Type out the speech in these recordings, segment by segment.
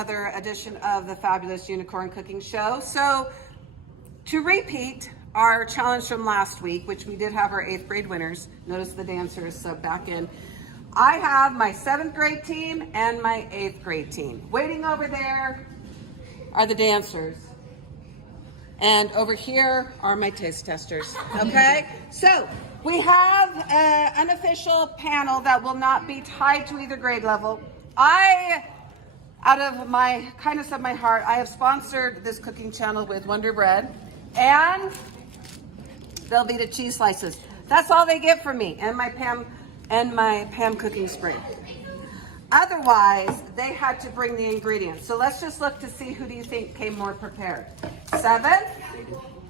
another edition of the Fabulous Unicorn Cooking Show. So, to repeat our challenge from last week, which we did have our 8th grade winners, notice the dancers sub back in. I have my 7th grade team and my 8th grade team. Waiting over there are the dancers. And over here are my taste testers, okay? So, we have an unofficial panel that will not be tied to either grade level. Out of my kindness of my heart, I have sponsored this cooking channel with Wonder Bread and Velveeta cheese slices. That's all they get from me and my Pam cooking spray. Otherwise, they had to bring the ingredients. So let's just look to see who do you think came more prepared. 7.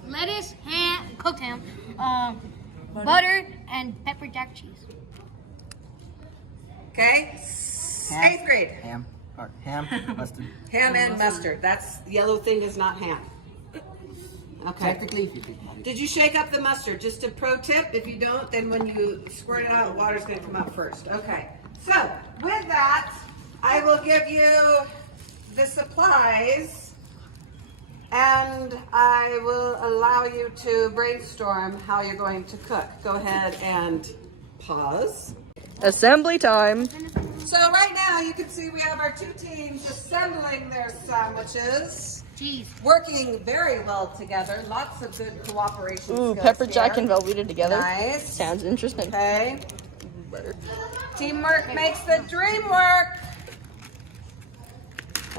Lettuce, ham, cooked ham, butter, and pepper jack cheese. Okay. 8th grade. Ham, mustard. Ham and mustard. That's yellow thing is not ham. Okay. Technically, if you think. Did you shake up the mustard? Just a pro tip. If you don't, then when you squirt it out, water's going to come out first. Okay. So with that, I will give you the supplies, and I will allow you to brainstorm how you're going to cook. Go ahead and pause. Assembly time. So right now you can see we have our 2 teams assembling their sandwiches. Cheese. Working very well together. Lots of good cooperation Ooh, skills pepper here. jack and Velveeta together. Nice. Sounds interesting. Okay. Teamwork makes the dream work.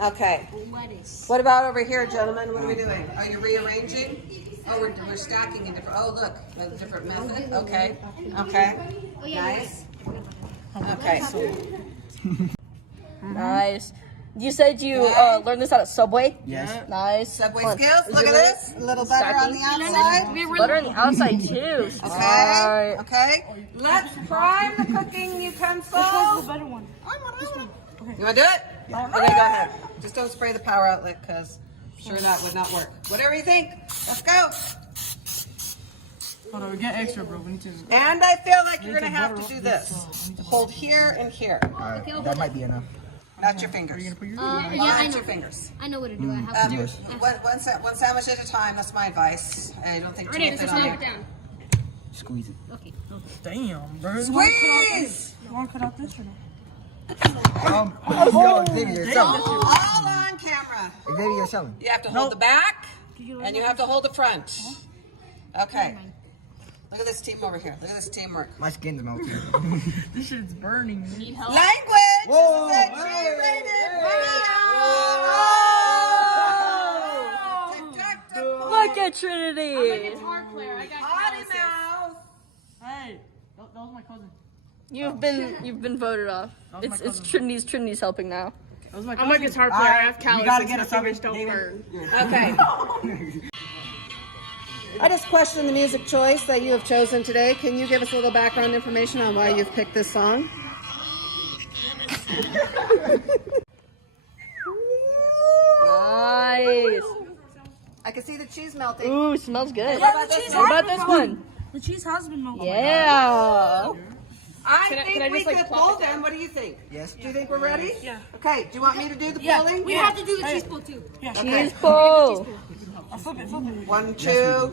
Okay. Lettuce. What about over here, gentlemen? What are we doing? Are you rearranging? Oh, we're stacking in different. Oh, look, a different method. Okay. Okay. Nice. Okay. Nice. You said you learned this out at Subway? Yes. Nice. Subway Fun. skills. Is Look it at really this. A little butter on the outside. Butter on the outside too. Okay. Smart. Okay. Let's prime the cooking utensils. Better one. You want to do it? Okay, go ahead. Just don't spray the power outlet, because sure that would not work. Whatever you think. Let's go. Hold on, we get extra, bro. We need to. And I feel like you're going to have to do this. Hold here and here. Alright, that might be enough. Not your fingers. Yeah, I Not know. your fingers. I know what to do. I have to do it. One sandwich at a time. That's my advice. I don't think Ready? two So fit on slow you. it down. Squeeze it. Okay. Damn, bro. Squeeze! You want to cut out this or no? Yo, Xavier, you're selling. All on camera. Xavier, you're selling. You have to hold the back, and you have to hold the front. Okay. Look at this team over here. Look at this teamwork. My skin's melting. This shit's burning. Need help? Language! Whoa, This is a hey, G-rated video! Look at Trinity. Guitar player. I got Potty mouth! Hey, that was my cousin. You've been voted off. That was my It's cousin. Trinity's helping now. That was my I'm cousin. a guitar player. I have calluses. You gotta get My us something, fingers don't David. burn. Okay. I just question the music choice that you have chosen today. Can you give us a little background information on why you've picked this song? Nice. I can see the cheese melting. Ooh, smells good. What about this What one? about this one? The cheese has been melted. Yeah. I Can I think we just, like, could plop pull it them. What do you think? Yes. Do you think we're ready? Yeah. Okay, do you want me to do the pulling? We have to do the cheese pull too. Okay. Cheese pull. I'll flip it, flip it. 1, 2,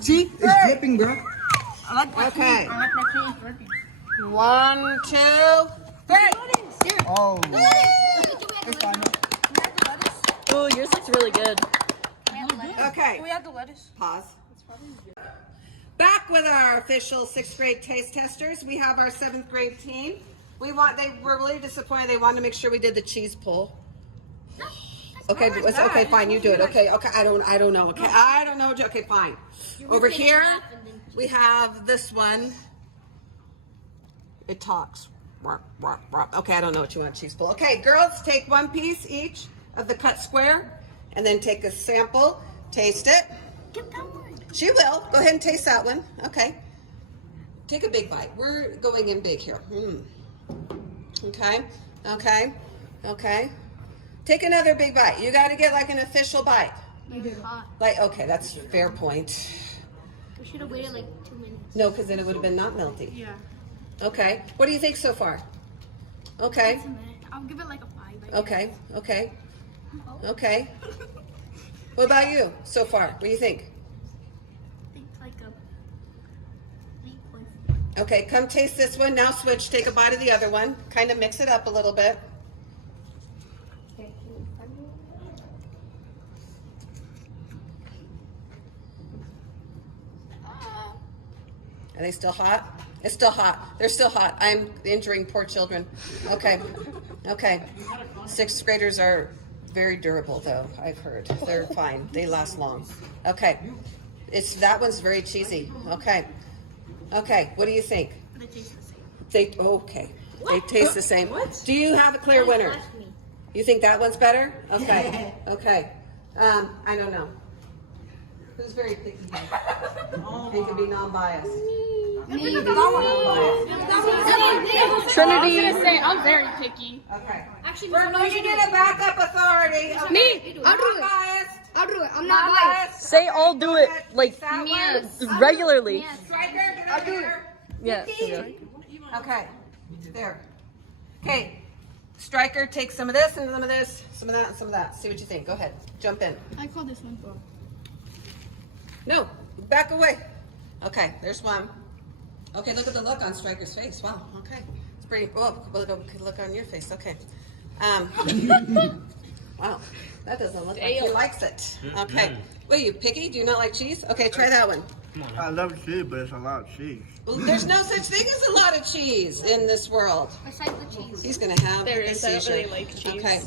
See? It's dripping, bro. okay. I like my cheese working. 1, 2, 3. Oh. It's fine. Ooh, yours looks really good. Okay. Do we have the lettuce? Pause. Back with our official 6th grade taste testers. We have our 7th grade team. They were really disappointed. They wanted to make sure we did the cheese pull. Okay, okay, fine. You do it. Okay, I don't know. Okay, I don't know. Okay, fine. Over here, we have this one. It talks. Okay, I don't know what you want cheese pull. Okay, girls, take 1 piece each of the cut square, and then take a sample. Taste it. She will. Go ahead and taste that one. Okay. Take a big bite. We're going in big here. Okay. Okay. Okay. Take another big bite. You got to get like an official bite. It's hot. Like, okay, that's a fair point. We should have waited like 2 minutes. No, because then it would have been not melty. Yeah. Okay. What do you think so far? Okay. It's a minute. I'll give it like a 5. Okay. Okay. Okay. What about you so far? What do you think? It's like a liquid. Okay, come taste this one. Now switch. Take a bite of the other one. Kind of mix it up a little bit. Are they still hot? It's still hot. They're still hot. I'm injuring poor children. Okay. Okay. Sixth graders are very durable, though, I've heard. They're fine. They last long. Okay. That one's very cheesy. Okay. Okay. What do you think? They taste the same. Okay. They taste the same. What? Do you have a clear winner? Ask me. You think that one's better? Okay. Okay. I don't know. Who's very picky here? He can be non-biased. Trinity. I'm very picky. Okay. Actually, We're going to get a backup authority. Okay. Me, I'll do it. Non-biased. I'll do it. I'm not biased. Non-biased. Say all do it like That one. regularly. Striker, get over here. Yeah. Okay. There. Okay. Striker, take some of this and some of this, some of that, and some of that. See what you think. Go ahead. Jump in. I call this one. No. Back away. Okay. There's one. Okay. Look at the look on Striker's face. Wow. Okay. It's pretty. Oh, look on your face. Okay. Wow. That doesn't look like he likes it. Okay. What are you, picky? Do you not like cheese? Okay, try that one. I love cheese, but it's a lot of cheese. Well, there's no such thing as a lot of cheese in this world. besides the cheese. He's gonna have There a is. I don't seizure. really like cheese. Okay.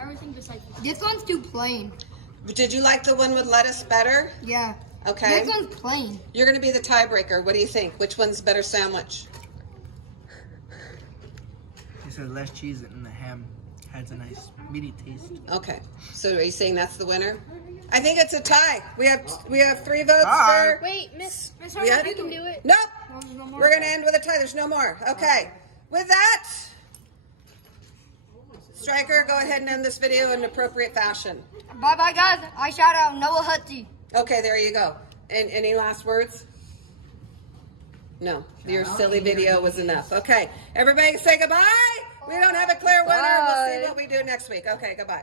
Everything besides the This one's too plain. Did you like the one with lettuce better? Yeah. Okay. This one's plain. You're gonna be the tiebreaker. What do you think? Which one's better sandwich? He said less cheese and the ham has a nice meaty taste. Okay. So are you saying that's the winner? I think it's a tie. We have 3 votes Tie. for. Wait, Miss Yeah? Harper, you can do it. Nope. There's no more. We're gonna end with a tie. There's no more. Okay. With that, Striker, go ahead and end this video in appropriate fashion. Bye bye, guys. I shout out Noah Hutty. Okay, there you go. And any last words? No, your silly video was enough. Okay, everybody say goodbye. We don't have a clear winner. We'll see Bye. what we do next week. Okay, goodbye.